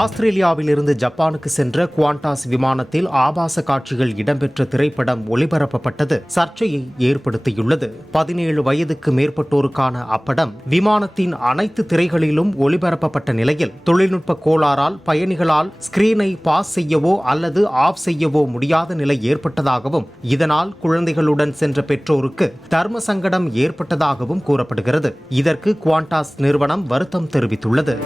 ஆஸ்திரேலியாவிலிருந்து ஜப்பானுக்கு சென்ற குவாண்டாஸ் விமானத்தில் ஆபாச காட்சிகள் இடம்பெற்ற திரைப்படம் ஒளிபரப்பப்பட்டது சர்ச்சையை ஏற்படுத்தியுள்ளது. 17 வயதுக்கு மேற்பட்டோருக்கான அப்படம் விமானத்தின் அனைத்து திரைகளிலும் ஒளிபரப்பப்பட்ட நிலையில் தொழில்நுட்ப கோளாறால் பயணிகளால் ஸ்கிரீனை பாஸ் செய்யவோ அல்லது ஆஃப் செய்யவோ முடியாத நிலை ஏற்பட்டதாகவும் இதனால் குழந்தைகளுடன் சென்ற பெற்றோருக்கு தர்ம சங்கடம் ஏற்பட்டதாகவும் கூறப்படுகிறது. இதற்கு குவாண்டாஸ் நிறுவனம் வருத்தம் தெரிவித்துள்ளது.